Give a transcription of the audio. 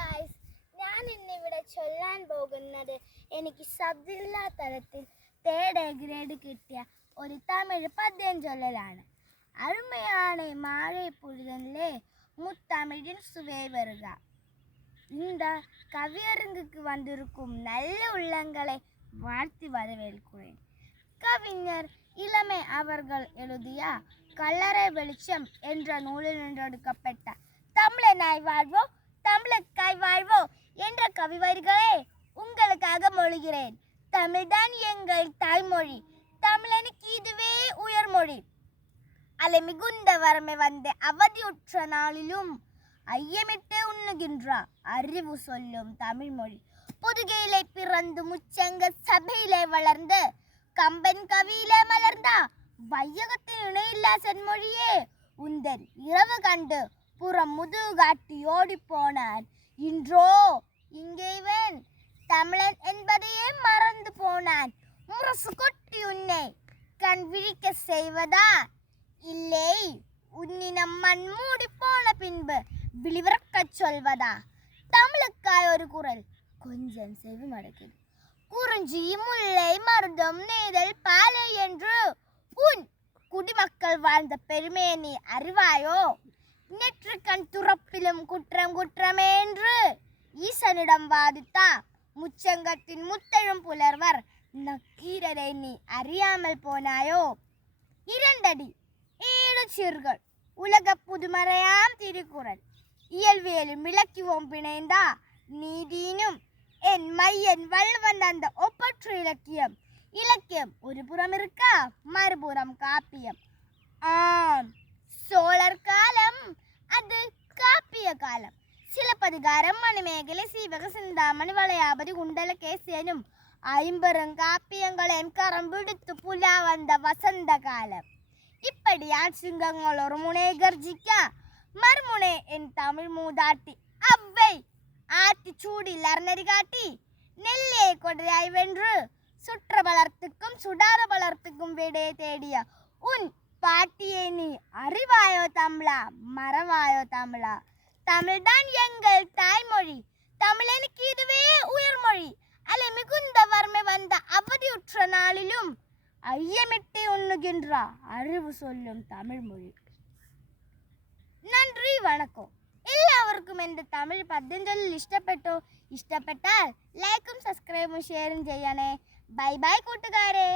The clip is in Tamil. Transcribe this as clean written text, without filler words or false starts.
ഗായ്സ്, ഞാൻ ഇന്നിവിടെ ചൊല്ലാൻ പോകുന്നത് എനിക്ക് ശബ്ദമില്ലാ തരത്തിൽ തേർഡ് എ ഗ്രേഡ് കിട്ടിയ ഒരു തമിഴ് പദ്യം ചൊല്ലലാണ്. அருமையான மாழை பொழுதனிலே முத்தமிழின் சுவை வருக. இந்த கவியரங்குக்கு வந்திருக்கும் நல்ல உள்ளங்களை வாழ்த்தி வரவேற்கிறேன். கவிஞர் இளமை அவர்கள் எழுதிய கல்லறை வெளிச்சம் என்ற நூலில் நின்றெடுக்கப்பட்ட தமிழனாய் வாழ்வோ தமிழுக்காய் வாழ்வோ என்ற கவி வரிகளை உங்களுக்காக மொழிகிறேன். தமிழ்தான் எங்கள் தாய்மொழி, தமிழனுக்கு இதுவே உயர்மொழி. அலை மிகுந்த வறுமை வந்த அவதியுற்ற நாளிலும் ஐயமிட்டு உண்ணுகின்ற அறிவு சொல்லும் தமிழ் மொழி. புதுகையிலே பிறந்து முச்சங்க சபையிலே வளர்ந்து கம்பன் கவியிலே மலர்ந்தா வையகத்தின் இணையில்லா சென்மொழியே, உந்தன் இரவு கண்டு புறம் முதுகு காட்டி ஓடி போனான். இன்றோ இங்கேவன் தமிழன் என்பதையே மறந்து போனான். முரசு கொட்டி உன்னை கண் விழிக்க செய்வதா, இல்லை உன்னினம் மண் மூடி போன பின்பு விழிவிறக்க சொல்வதா? தமிழுக்காய் ஒரு குரல் கொஞ்சம் செவி மடக்குது. குறிஞ்சி முல்லை மருதம் நெய்தல் பாலை என்று உன் குடிமக்கள் வாழ்ந்த பெருமையை நீ அறிவாயோ? நெற்று கண் துறப்பிலும் குற்றம் குற்றமே என்று ஈசனிடம் வாதித்தா முச்சங்கத்தின் முத்தழும் புலர்வர் நக்கீரரை நீ அறியாமல் போனாயோ? இரண்டடி 7 சீர்கள் உலக புதுமறையாம் திருக்குறள் இயல்வியலும் இலக்கியவும் பிணைந்தா நீதினும் என் மையன் வள்ளுவன் அந்த ஒப்பற்று இலக்கியம். இலக்கியம் ஒரு புறம் இருக்கா, மறுபுறம் காப்பியம். ஆம், சோழர் காலம் அது காப்பிய காலம். சிலப்பதிகாரம், மணிமேகலை, சீவக சிந்தாமணி, வளையாபதி, குண்டலகேசியனும் ஐம்பெருங்காப்பியங்களையும் கரம் பிடித்து புலா வந்த வசந்த காலம். இப்படியால் சிங்கங்கள் ஒரு முனை கர்ஜிக்க மறுமுனை என் தமிழ் மூதாட்டி அவ்வை ஆத்தி சூடில் அறநெறி காட்டி நெல்லியை கொடையாய் வென்று சுற்ற பலர்த்துக்கும் சுடாத பலர்த்துக்கும் விடையை தேடிய உன் பாட்டியை நீ அறிவாயோ தமிழா, மறவாயோ தமிழா? தமிழ்தான் எங்கள் தாய்மொழி, தமிழனுக்கு இதுவே உயர்மொழி. அலை மிகுந்த வறுமை வந்த அவதியுற்ற நாளிலும் ஐயமிட்டு உண்ணுகின்ற அறிவு சொல்லும் தமிழ் மொழி. நன்றி, வணக்கம். എല്ലാവർക്കും എൻ്റെ തമിഴ് പദ്യം ചൊല്ലൽ ഇഷ്ടപ്പെട്ടാൽ ലൈക്കും സബ്സ്ക്രൈബും ഷെയറും ചെയ്യണേ. ബൈ ബൈ കൂട്ടുകാരെ.